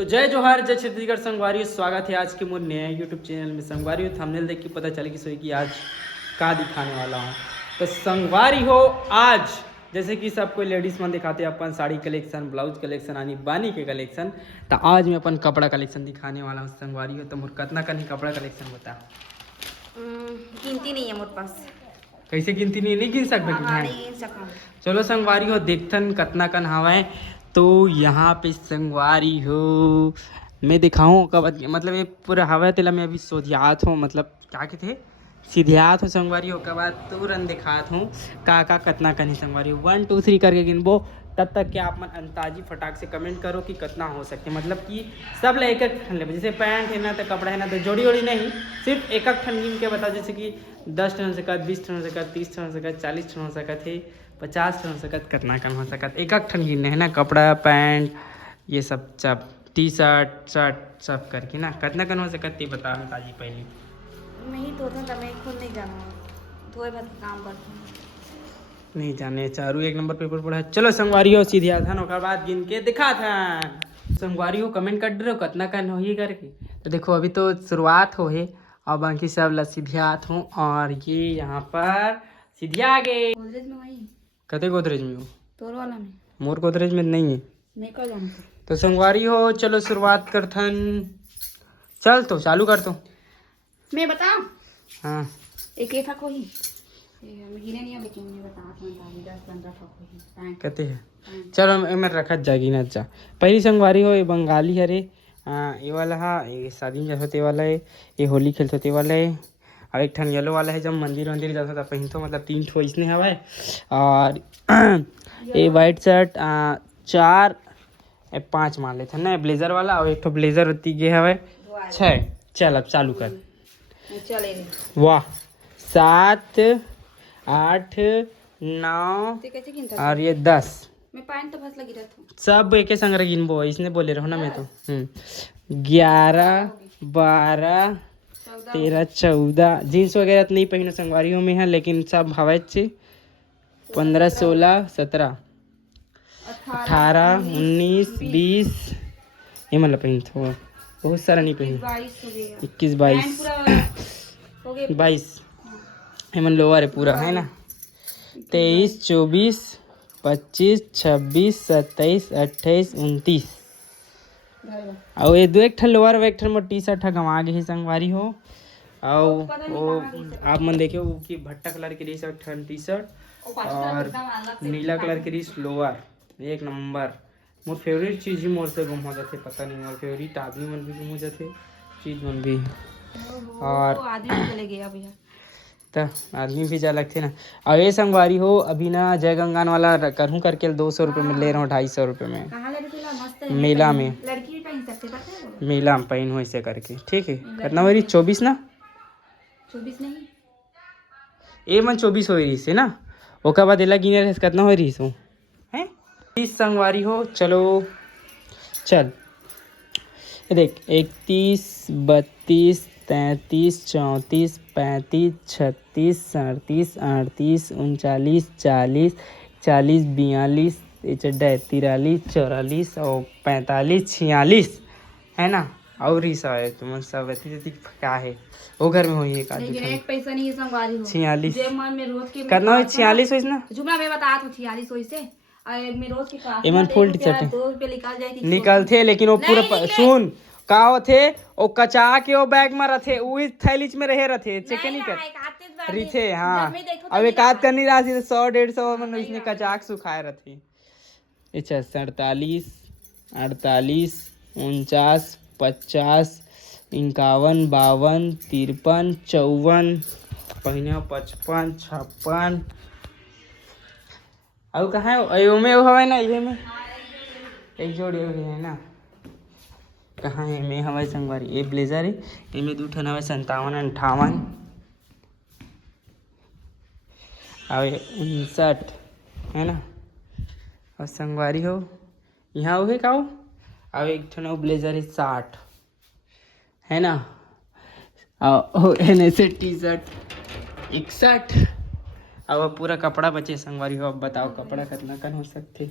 तो जय जोहार जय छत्तीसगढ़ संगवारी, स्वागत है आज के मोर नया यूट्यूब चैनल में। संगवारी हो थंबनेल देख के पता चले कि सोई कि आज का दिखाने वाला हूँ। तो संगवारी हो आज जैसे कि सबको लेडीज मन दिखाते हैं अपन साड़ी कलेक्शन, ब्लाउज कलेक्शन यानी बानी के कलेक्शन। तो आज मैं अपन कपड़ा कलेक्शन दिखाने वाला हूँ। संगवारी हो तो मोर कितना कहीं कपड़ा कलेक्शन बता। गिनती नहीं है मोर पास। कैसे गिनती नहीं गिन सकते कि चलो संगवारी हो देखथन कतना कन हवाए। तो यहाँ पे संगवारी हो मैं दिखाऊँ कब मतलब ये पूरा हवा तेला मैं अभी सोधियात हूँ, मतलब क्या कहते सीधियात हो संगवारी हो के बाद तुरंत दिखात हूँ का कतना कन संगवारी हो 1 2 3 करके गिनबो। तब तक के आप मन अंताजी फटाक से कमेंट करो कि कितना हो सकते, मतलब कि सब ले एक ठन ले। जैसे पैंट है ना तो कपड़ा है ना तो जोड़ी जोड़ी नहीं, सिर्फ एक ठन गिन के बताओ। जैसे कि 10 ठन हो सकत, 20 ठन हो सकत, 30 ठन हो सकत, 40 ठन हो सकत है, 50 ठन हो सकत, कितना कम हो सकत। एक ठन गिनने है ना कपड़ा पैंट ये सब सब टी शर्ट शर्ट सब करके ना कितना कन हो सकत ये बता अंताजी पहले। नहीं तो था मैं खुद नहीं जाना, थोड़े बहुत काम करता हूँ। नहीं जाने चारू एक नंबर पेपर पढ़ा। चलो संगवारी हो सीधे था ना बाद गिन के दिखा था। संगवारी हो कमेंट कर रहे हो कितना कन हो ही करके। तो देखो अभी तो शुरुआत हो है और बाकी सब ला सीधियात हूँ और ये यहाँ पर सीधिया गए। गोदरेज में वही कते गोदरेज में हो? तोर वाला में मोर गोदरेज में नहीं है। मैं कल जानता तो संगवारी हो चलो शुरुआत करथन। चल तो चालू कर तो मैं बता हाँ एक एक को ही गिने नहीं है, लेकिन मैं बता 10-15 को ही कहते हैं। चलो मैं रखत जागी ना जा। पहली संगवारी हो ये बंगाली हरे ये वाला हा ये शादी में होते वाला है, ये होली खेलते होते वाला है और एक ठन येलो वाला है जब मंदिर वंदिर जाता था पहन तो मतलब 3 ठो इसने हवा है। और ये वाइट शर्ट 4 5 मान लेते ना ब्लेजर वाला और एक ठो ब्लेजर होती के हवा 6। चल अब चालू कर। चले वाह 7 8 9 कैसे गिनता और ये 10 मैं पैंट तो बस लगी रहता हूँ। सब एक संग गिनबो इसने बोले रहो ना मैं तो 11 12 13 14 जीन्स वगैरह तो नहीं पहनो संगवारियों में है, लेकिन सब हवाई से 15 16 17 18 19 20 ये मतलब पहन थोड़ा बहुत सारा नहीं पहन 21 22 22 हेमन लोअर है पूरा है ना 23 24 25 26 27 28 29 और ये दो एक ठन लोअर और एक ठन मोर टी शर्ट गंवा गे हे संगवारी हो। और वो आप मन देखे वो की भट्टा कलर के टी शर्ट ठन टी शर्ट और नीला कलर के टी लोअर एक नंबर। मोर फेवरेट चीज़ ही मोर से गुम हो जाते, पता नहीं मोर फेवरेट आदमी मन भी गुम हो जाते चीज़ मन भी। और आदमी चले गया भैया तो आदमी भी जा लगते ना। और ये संगवारी हो अभी ना जय गंगान वाला करूँ करके 200 रुपये में ले रहा हूँ 250 रुपये में कहाँ ले रही मस्त है मेला में। लड़की पहन सकते पता है मेला में पहन हो ऐसे करके ठीक है। कितना हो रही 24 ना 24 नहीं ए मन 24 हो रही से ना ओका बाद एला गिने रहे कितना हो रही सो हैं 30 संगवारी हो। चलो चल ये देख 31 32 33 34 35 36 37 38 39 40 40 42 43 44 और 45 46 है ना। और ही सब है तुम सब क्या है वो घर में हुई एक आदमी एक पैसा नहीं संगवारी हो 46 जे मन में रोज के करना हो 46 हो ना जुमला मैं बता तो 46 हो से मैं रोज के का एमन फुल टी-शर्ट 2 रुपए निकाल जाए निकलते लेकिन वो पूरा सुन का होथे ओ कचा के ओ बैग में रथे उही थैली में रहे रथे चेक नहीं कर रिथे हाँ। अब एक आध करनी राशि 100 150 मन इसने कचाक सुखाए रथे। अच्छा 47 48 49 50 51 52 53 54 पहिने 55 56 और कहाँ है में हवा ना ये में एक जोड़ी है ना कहाँ है में हवाई संगवारी ये ब्लेजर है ये में 2 ठन हवा 57 58 और 59 है ना। और संगवारी हो यहाँ हो गए का हो और एक ठन ब्लेजर है 60 है ना। और ऐसे टी शर्ट 61 अब पूरा कपड़ा बचे संगवारी हो। अब बताओ कपड़ा कितना कन हो सकते।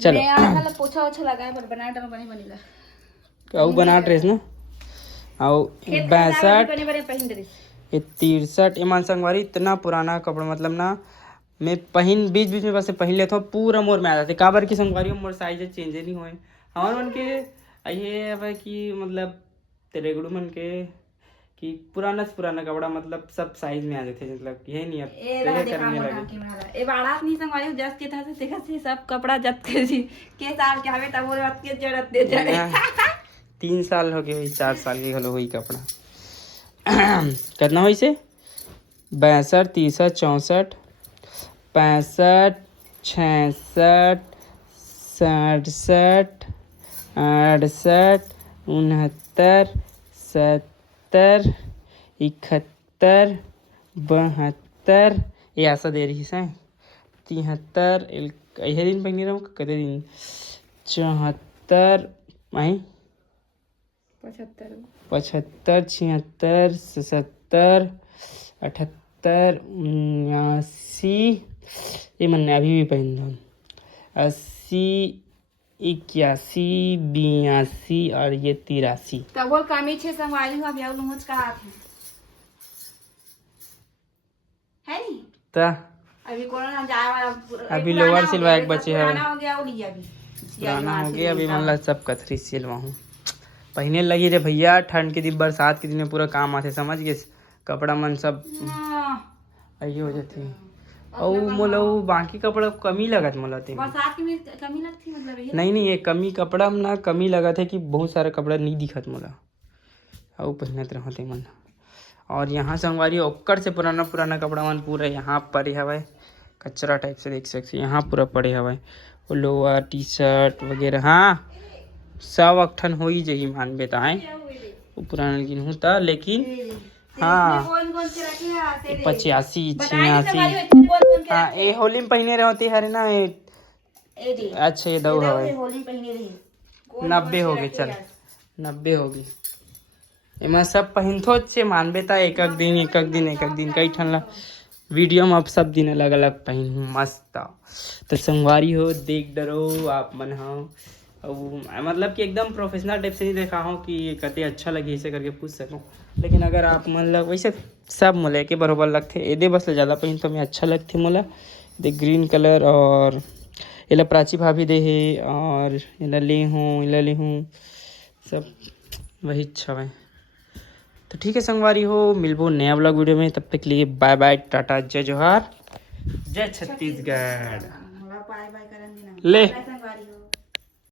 चलो मैं पोछा ओछा लगाए पर बना डाल बने बनेला और बना ड्रेस ना और 62 बने बने पहन ड्रेस ये 63 ईमान संगवारी इतना पुराना कपड़ा मतलब ना मैं पहन बीच बीच में बस पहन लेता हूँ पूरा मोर में आ जाते काबर की संगवारी मोर साइज चेंज नहीं हुए हमारे मन के ये अब है कि मतलब तेरे गुरु मन के कि पुराना से पुराना कपड़ा मतलब सब साइज में आ जाते मतलब यही नहीं अब पहले करने लगे ए बारात नहीं संगवारी जस के था से देखा से सब कपड़ा जत के साल के हवे तब वो बात के जरूरत दे जाए 3 साल हो गए 4 साल के हलो हुई कपड़ा कितना हुई से 62 63 64 65 66 67 68 69 70 71 72 ये ऐसा दे रही है 73 यही दिन पहनी रहा हूँ कदे दिन 74 आई 75 76 77 78 79 ये मैंने अभी भी पहन रहा 80 81 82 और ये 83 तब वो कमी छे संगवारी हो ब्याह लुमुच का हाथ है नहीं ता अभी कोरोना जाए वाला अभी लोअर सिलवा एक बचे है पुराना हो गया वो लिया अभी पुराना हो गया अभी मतलब सब कथरी सिलवा हूँ पहने लगी रे भैया ठंड के दिन बरसात के दिन में पूरा काम आते समझ गए कपड़ा मन सब आई हो जाती और मोला बाकी कपड़ा कमी लगत मोला ते बरसात के में कमी लगती मतलब ये नहीं ये कमी कपड़ा में ना कमी लगत है कि बहुत सारा कपड़ा नहीं दिखत मोला और पहनत रहते मन और यहाँ संगवारी ओक्कर से पुराना पुराना कपड़ा मन पूरा यहाँ पड़े हवे कचरा टाइप से देख सकते यहाँ पूरा पड़े हवे वो लोअर टी शर्ट वगैरह हाँ सब अक्ठन हो ही जाही मान बेताए वो पुराना गिन होता लेकिन हाँ 85 86 हाँ ये होली में पहने रहते हरे ना अच्छा ये दो हवे 90 हो गए चल 90 हो गई एमा सब पहनथो से मानबे ता एक दिन कई ठन ला वीडियो में अब सब दिन अलग अलग पहन हूँ मस्त तो संगवारी हो देख डरो आप मन हो और मतलब कि एकदम प्रोफेशनल टाइप से नहीं देखा हूँ कि कते अच्छा लगे इसे करके पूछ सकूँ लेकिन अगर आप मतलब वैसे सब मोले के बराबर लगते एदे बस ज़्यादा पहन तो मैं अच्छा लगते मोला दे ग्रीन कलर और इला प्राची भाभी दे है और इला ले हूँ सब वही अच्छा है तो ठीक है संगवारी हो मिलबो नया व्लॉग वीडियो में तब तक के लिए बाय बाय टाटा जय जोहार जय छत्तीसगढ़ ले